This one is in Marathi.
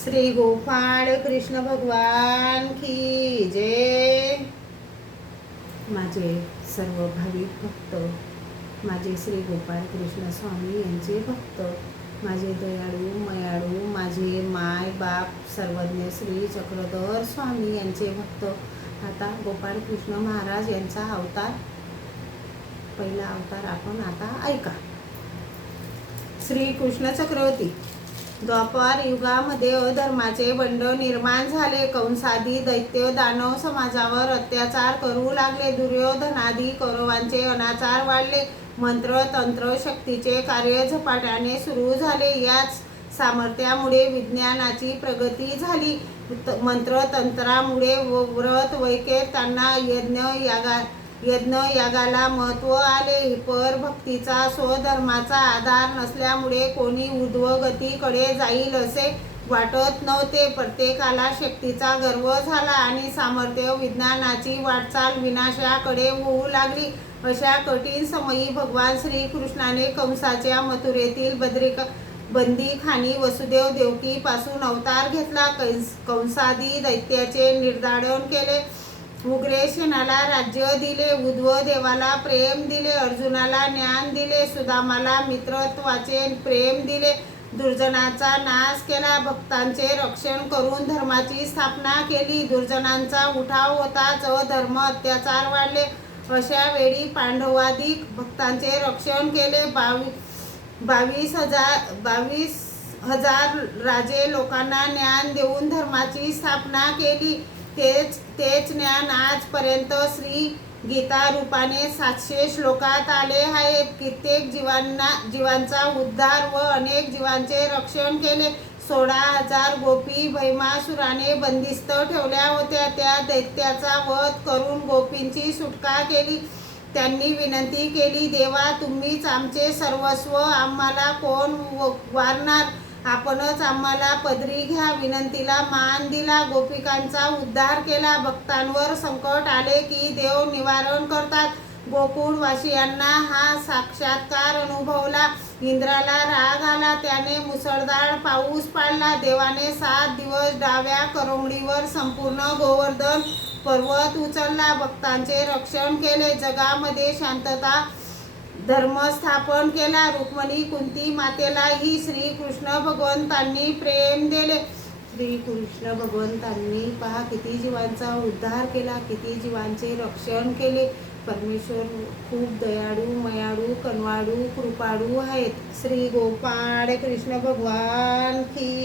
श्री गोपाळ कृष्ण भगवान की जय। माझे सर्व भाविक भक्त, माझे श्री गोपाळ कृष्ण स्वामी यांचे भक्त, माझे दयाळू मयाळू, माझे माय बाप सर्वज्ञ श्री चक्रधर स्वामी यांचे भक्त। आता गोपाळ कृष्ण महाराज यांचा अवतार, पहिला अवतार आपण आता ऐका। श्री कृष्ण चक्रवर्ती। द्वापार युगामध्ये अधर्माचे बंड निर्माण झाले। कंसादी दैत्य दानव समाजावर अत्याचार करू लागले। दुर्योधनादी कौरवांचे अनाचार वाढले। मंत्र तंत्र शक्तीचे कार्य झपाट्याने सुरू झाले। याच सामर्थ्यामुळे विज्ञानाची प्रगती झाली। मंत्र तंत्रामुळे व्रत वैकेत त्यांना यज्ञ यागाला महत्त्व आले। पर भक्तीचा स्वधर्माचा आधार नसल्यामुळे कोणी ऊर्ध्वगतीकडे जाईल असे वाटत नव्हते। प्रत्येकाला शक्तीचा गर्व झाला आणि सामर्थ्य विज्ञानाची वाटचाल विनाशाकडे होऊ लागली। अशा कठीण समयी भगवान श्रीकृष्णाने कंसाच्या मथुरेतील बंदीखानी वसुदेव देवकी पासून अवतार घेतला। कंसादी दैत्याचे निर्दालन केले। उग्रसेनाला राज्य दिले। उद्धव देवाला प्रेम दिले। अर्जुनाला ज्ञान दिले। सुदामाला मित्रत्वाचे प्रेम दिले। दुर्जनाचा नाश केला। भक्तांचे रक्षण करून धर्माची स्थापना केली। दुर्जनांचा उठाव होताच अधर्म अत्याचार वाढले। अशा वेळी पांडवाधिक भक्तांचे रक्षण केले। 22,000 राजे लोकांना ज्ञान देऊन धर्माची स्थापना केली। तेच ज्ञान आजपर्यंत श्री गीता रूपाने 700 श्लोकात आले आहे। कित्येक जीवांचा उद्धार व अनेक जीवांचे रक्षण केले। 16,000 गोपी भैमासुराने बंदिस्त ठेवल्या होत्या। त्या दैत्याचा वध करून गोपींची सुटका केली। त्यांनी विनंती केली, देवा तुम्हीच आमचे सर्वस्व, आम्हाला कोण वारणार? आपणच आम्हाला पदरी घ्या। विनंतीला मान दिला। गोपिकांचा उद्धार केला। भक्तांवर संकट आले की देव निवारण करतात। गोकुळवासियांना हा साक्षात्कार अनुभवला। इंद्राला राग आला, त्याने मुसळधार पाऊस पाडला। देवाने 7 दिवस डाव्या करंगळीवर संपूर्ण गोवर्धन पर्वत उचलला। भक्तांचे रक्षण केले। जगामध्ये शांतता धर्म स्थापन केला। रुक्मिणी कुंती मातेलाही श्री कृष्ण भगवंतांनी प्रेम दिले। श्री कृष्ण भगवंतांनी पहा किती जीवांचा उद्धार केला, किती जीवांचे रक्षण केले। परमेश्वर खूप दयाळू मयाळू कनवाळू कृपाळू आहेत। श्री गोपाळ कृष्ण भगवान की